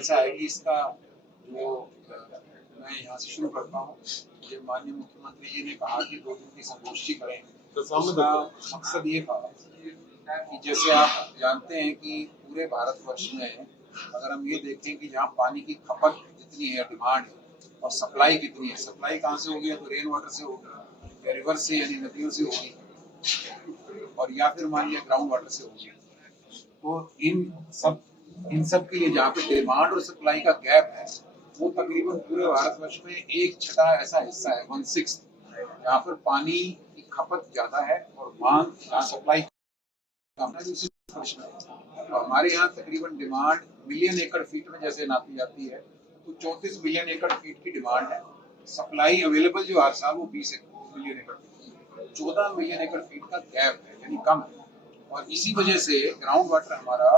ऐसा है कि इसका जो मैं यहाँ से शुरू करता हूँ। जो माननीय मुख्यमंत्री जी ने कहा कि 2 दिन की संगोष्ठी करें, तो उसका मकसद ये था कि जैसे आप जानते हैं कि पूरे भारतवर्ष में अगर हम ये देखें कि जहाँ पानी की खपत जितनी है, डिमांड है, और सप्लाई कितनी है। सप्लाई कहाँ से होगी? तो रेन वाटर से होगी, या रिवर से यानी नदियों से होगी, और या फिर मान लिया ग्राउंड वाटर से होगी। तो इन सब के लिए जहाँ पे डिमांड और सप्लाई का गैप है, वो तकरीबन पूरे भारतवर्ष में 1/6 ऐसा हिस्सा है, 1/6, जहाँ पर पानी की खपत ज्यादा है और मांग जहाँ सप्लाई कम है। तो हमारे यहाँ तकरीबन डिमांड मिलियन एकड़ फीट में जैसे नापी जाती है, तो 34 मिलियन एकड़ फीट की डिमांड है। सप्लाई अवेलेबल जो हर साल वो 20 मिलियन एकड़ फीट, 14 मिलियन एकड़ फीट का गैप है, यानी कम है। और इसी वजह से ग्राउंड वाटर हमारा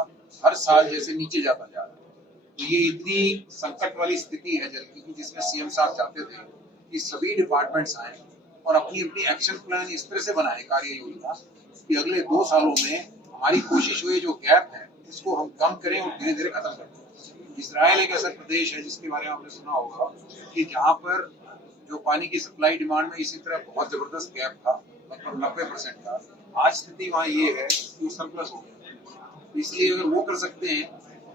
हर साल जैसे नीचे जाता जा रहा है। तो ये इतनी संकट वाली स्थिति है जल की, जिसमें सीएम साहब चाहते थे कि सभी डिपार्टमेंट्स आए और अपनी अपनी एक्शन प्लान इस तरह से बनाए, कार्य योजना, कि अगले 2 सालों में हमारी कोशिश हुई जो गैप है इसको हम कम करें और धीरे धीरे खत्म करें। इजराइल एक ऐसा प्रदेश है जिसके बारे में आपने सुना होगा कि जहाँ पर जो पानी की सप्लाई डिमांड में इसी तरह बहुत जबरदस्त गैप था, लगभग 90% का। आज स्थिति वहाँ ये है कि वो सरप्लस हो गया। इसलिए अगर वो कर सकते हैं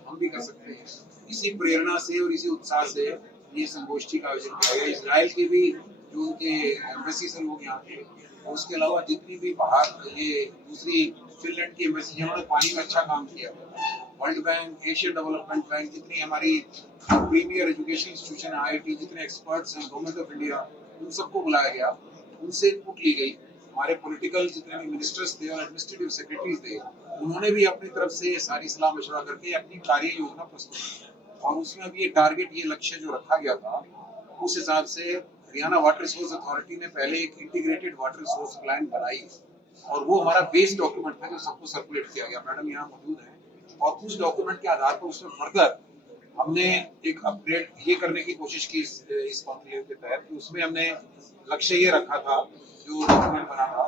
हम भी कर सकते हैं। इसी प्रेरणा से और इसी उत्साह से ये संगोष्ठी का आयोजन किया गया। इजराइल के भी जो उनके एम्बेसी से लोग यहाँ थे, उसके अलावा जितनी भी बाहर ये दूसरी फिनलैंड की एम्बेसी, जिन्होंने पानी में अच्छा काम किया, world bank, Asian development bank, जितनी हमारी प्रीमियर एजुकेशन इंस्टीट्यूशन है, IIT, जितने एक्सपर्ट्स हैं, गवर्नमेंट ऑफ इंडिया, उन सबको बुलाया गया, उनसे इनपुट ली गई। हमारे पॉलिटिकल जितने भी मिनिस्टर्स थे और एडमिनिस्ट्रेटिव सेक्रेटरीज थे, उन्होंने भी अपनी तरफ से सारी सलाह मशवरा करके अपनी कार्य योजना प्रस्तुत की। और उसमें अब ये टारगेट, ये लक्ष्य जो रखा गया था, उस हिसाब से हरियाणा वाटर रिसोर्स अथॉरिटी ने पहले एक इंटीग्रेटेड वाटर रिसोर्स प्लान बनाई, और वो हमारा बेस डॉक्यूमेंट था जो सबको सर्कुलेट किया गया। मैडम यहाँ मौजूद है, और उस डॉक्यूमेंट के आधार पर उसमें फर्दर हमने एक अपग्रेड ये करने की कोशिश की इस कॉन्क्लेव के तहत कि उसमें हमने लक्ष्य ये रखा था, जो डॉक्यूमेंट बना था,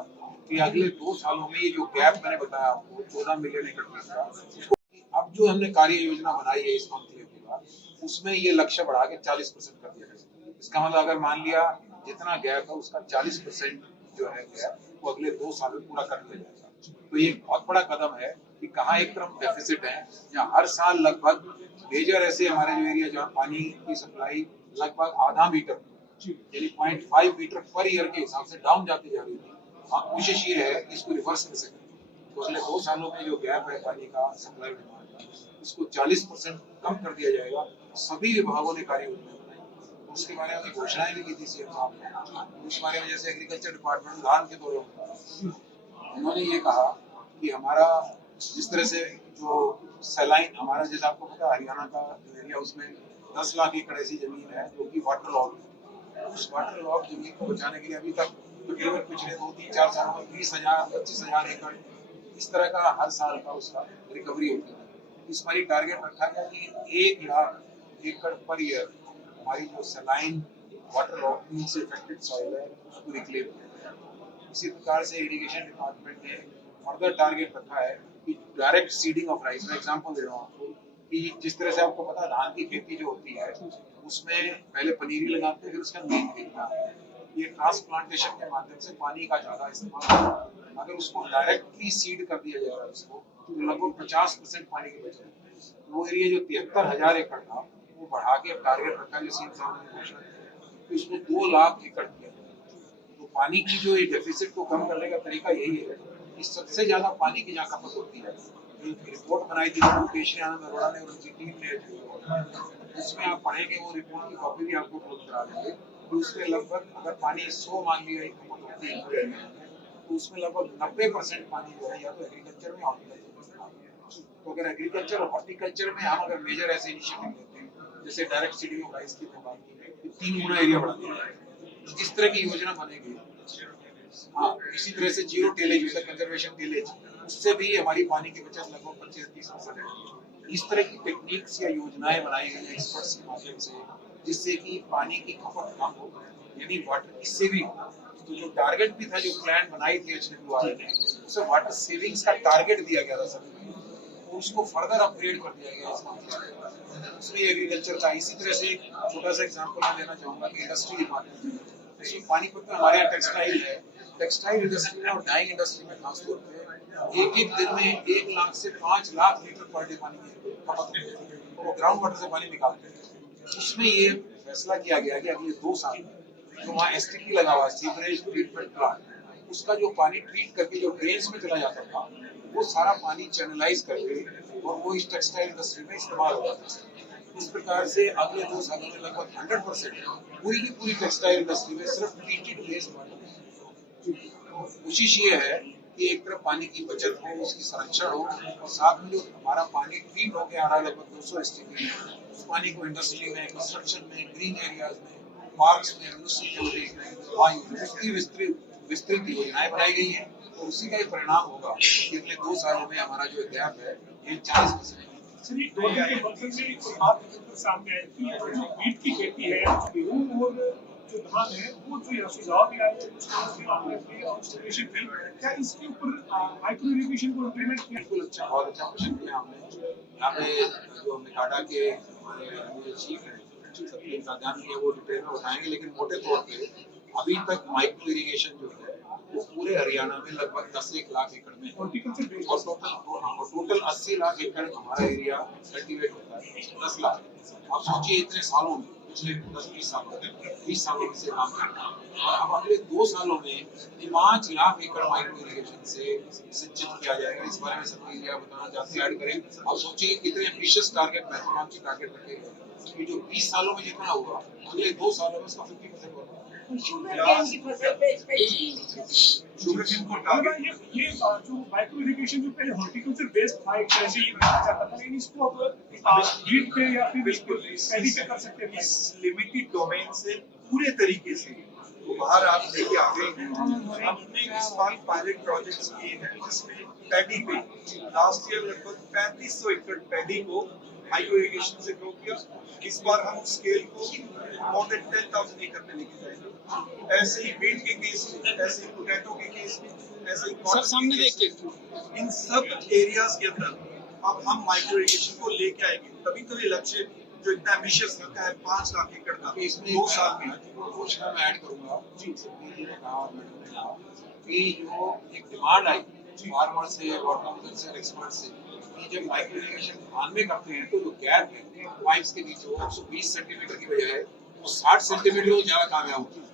कि अगले 2 सालों में ये जो गैप मैंने बताया आपको 14 मिलियन एकड़ का, उसको अब जो हमने कार्य योजना बनाई है इस कॉन्क्लेव के बाद, उसमें ये लक्ष्य बढ़ा के 40% कर दिया जाए। इसका मतलब अगर मान लिया जितना गैप है उसका 40% जो है गैप, वो अगले 2 साल में पूरा कर दिया जाएगा। तो ये बहुत बड़ा कदम है कि कहाँ एक तरफ डेफिसिट है, जहाँ हर साल लगभग मेजर ऐसे हमारे जो एरिया जहाँ पानी की सप्लाई लगभग आधा मीटर यानी 0.5 मीटर पर ईयर के हिसाब से डाउन जाती जा रही थी। हाँ, कोशिश ये है कि इसको रिवर्स कैसे करें। तो अगले 2 सालों में जो गैप है पानी का सप्लाई डिमांड का, इसको 40% कम कर दिया जाएगा। सभी विभागों ने कार्य योजना बनाई, उसके बारे में घोषणाएं भी की थी सीएम साहब ने। उस बारे में जैसे एग्रीकल्चर डिपार्टमेंट धान के दौरे में उन्होंने ये कहा कि हमारा जिस तरह से जो सैलाइन हमारा, जैसे आपको पता है हरियाणा का जो एरिया, उसमें 10 लाख एकड़ ऐसी जमीन है जो कि वाटर लॉग है। उस वाटर लॉग जमीन को बचाने के लिए अभी तक तकरीबन पिछले 2-3-4 सालों में 20,000-25,000 एकड़ इस तरह का हर साल का उसका रिकवरी होती है। इस बार टारगेट रखा गया कि 1 लाख एकड़ पर ईयर हमारी जो सैलाइन वाटर लॉग से इफेक्टेड सॉइल है उसको रिक्लेम किया। इसी प्रकार से इरिगेशन डिपार्टमेंट ने फर्दर टारगेट रखा है कि डायरेक्ट सीडिंग ऑफ राइस। मैं एग्जांपल दे रहा हूँ आपको कि जिस तरह से आपको पता है धान की खेती जो होती है उसमें पहले पनीरी लगाते हैं, फिर उसका बीज निकलता है। ये ट्रांसप्लांटेशन के माध्यम से पानी का ज्यादा इस्तेमाल होता है। अगर उसको डायरेक्टली सीड कर दिया जाएगा उसको, तो लगभग 50% पानी की बचत है। वो एरिया जो 73,000 एकड़ था वो बढ़ा के टारगेट रखा, जो सीएम साहब ने घोषणा की, उसको 2 लाख एकड़ किया। तो पानी की जो ये डेफिसिट को कम करने का तरीका यही है कि सबसे ज्यादा पानी की जहाँ खपत होती है, रिपोर्ट बनाई थी केशरी आनंद अरोड़ा ने और उनकी टीम ने, उसमें आप पढ़ेंगे वो रिपोर्ट की कॉपी भी आपको उपलब्ध करा देंगे कि उसमें लगभग अगर पानी 100 मान लिया खपत होती है तो उसमें लगभग 90% पानी जो है या तो एग्रीकल्चर में, हॉर्टिकल्चर में। तो अगर एग्रीकल्चर और हॉर्टिकल्चर में हम अगर मेजर ऐसे इनिशिएटिव लेते हैं, जैसे डायरेक्ट सीडिंग ऑफ राइस की बात की, 3 गुना एरिया बढ़ा दिया जाए, इस तरह की योजना बनेगी। हाँ, इसी तरह से जीरो टेलेज मतलब कंजर्वेशन टेलेज, उससे भी हमारी पानी की बचत लगभग 25-30% है। इस तरह की टेक्निक्स या योजनाएं बनाई गई हैं एक्सपर्ट्स के माध्यम से, जिससे कि पानी की खपत कम हो, यानी वाटर की सेविंग। तो जो टारगेट भी था, जो प्लान बनाई थी HW ने, उससे वाटर सेविंग्स का टारगेट दिया गया था सबको। उसको फर्दर अपग्रेड कर दिया गया इसमें। उसमें एग्रीकल्चर का इसी तरह से एक छोटा सा एग्जांपल मैं देना चाहूंगा कि इंडस्ट्री डिपार्टमेंट इसमें पानीपत में हमारे यहाँ टेक्सटाइल है, टेक्सटाइल इंडस्ट्री में और डाइंग इंडस्ट्री में खासतौर पे एक एक दिन में 1 लाख से 5 लाख लीटर पर डे पानी की खपत होती है, वो ग्राउंड वाटर से पानी निकालते हैं। उसमें ये फैसला किया गया कि अगले 2 साल में जो वहाँ एसटीपी लगा हुआ है, सीवरेज ट्रीटमेंट प्लांट, उसका जो पानी ट्रीट करके जो ड्रेन्स में चला जाता था वो सारा पानी चैनलाइज करके और वो इस टेक्सटाइल इंडस्ट्री में इस्तेमाल होता था। इस प्रकार से अगले 2 सालों में लगभग 100% पूरी की पूरी टेक्सटाइल इंडस्ट्री में सिर्फ ट्रीटेड वेस्ट पानी। कोशिश ये है कि एक तरफ पानी की बचत हो, उसकी संरक्षण हो, और साथ में जो हमारा पानी ट्रीट होकर आ रहा है लगभग 200 एसटीपी में, उस पानी को इंडस्ट्री में, कंस्ट्रक्शन में, ग्रीन एरियाज में, पार्क्स में, म्यूनिसिपैलिटी उसकी विस्तृत योजनाएं बनाई गई हैं, और उसी का ही परिणाम होगा कि अगले 2 सालों में हमारा जो गैप है ये 40%। चलिए, 2 दिन के वक्त में एक बात सामने आई कि जो वीट की खेती है, गेहूं और जो धान है, वो जो यहाँ सुझाव भी आए ऑब्जर्वेशन में, क्या इसके ऊपर माइक्रो इरिगेशन को इम्प्लीमेंट किया? बिल्कुल अच्छा, बहुत अच्छा क्वेश्चन किया आपने। यहाँ पे जो मेकाडा के हमारे चीफ हैं, सबने इनका ध्यान किया, वो डिटेल में बताएंगे, लेकिन मोटे तौर पे अभी तक माइक्रो इरिगेशन जो है वो पूरे हरियाणा में लगभग 10 लाख एकड़ में है, और टोटल 80 लाख एकड़ हमारा एरिया कल्टीवेट होता है। 10 लाख, आप सोचिए इतने सालों में, पिछले 10-20 सालों में से काम करना, और अब अगले 2 सालों में 5 लाख एकड़ माइक्रो इरिगेशन से सिंचित किया जाएगा। इस बारे में सभी बताना चाहते हैं, ऐड करें। आप सोचिए कितने एम्बिशियस टारगेट, महत्वाकांक्षी टारगेट रखे हैं कि जो 20 सालों में जितना हुआ अगले 2 सालों में उसका 50% होगा। ये जो माइक्रो इरिगेशन जो पहले हॉर्टिकल्चर बेस्ड था, एक तरह से ये बनाया जाता था, लेकिन इसको अब वीट पे या फिर पैडी पे कर सकते हैं। इस लिमिटेड डोमेन से पूरे तरीके से बाहर आप लेके आ गए हैं। हमने इस बार पायलट प्रोजेक्ट्स किए हैं जिसमें पैडी पे लास्ट ईयर लगभग 3500 एकड़ पैडी को माइक्रो इरिगेशन से ग्रो किया। इस बार हम स्केल को मोर देन 10,000 एकड़ में लेके जाएंगे। ऐसे ही वीट के केस में, ऐसे ही पोटैटो के केस में, ऐसे ही कॉटन के केस में, इन सब एरियाज के अंदर अब हम माइक्रो इरिगेशन को लेके आएंगे। तभी तो ये लक्ष्य जो इतना एम्बिशियस रखा है 5 लाख एकड़ का इसमें 2 साल में। घोषणा में ऐड करूंगा जी, ने कहा कि जो एक डिमांड आई फार्मर से, हॉर्टिकल्चर एक्सपर्ट से, कि जब माइक्रो इरिगेशन धान में करते हैं तो जो गैप है पाइप्स के बीच वो 120 सेंटीमीटर की बजाय वो 60 सेंटीमीटर ज्यादा कामयाब होती है।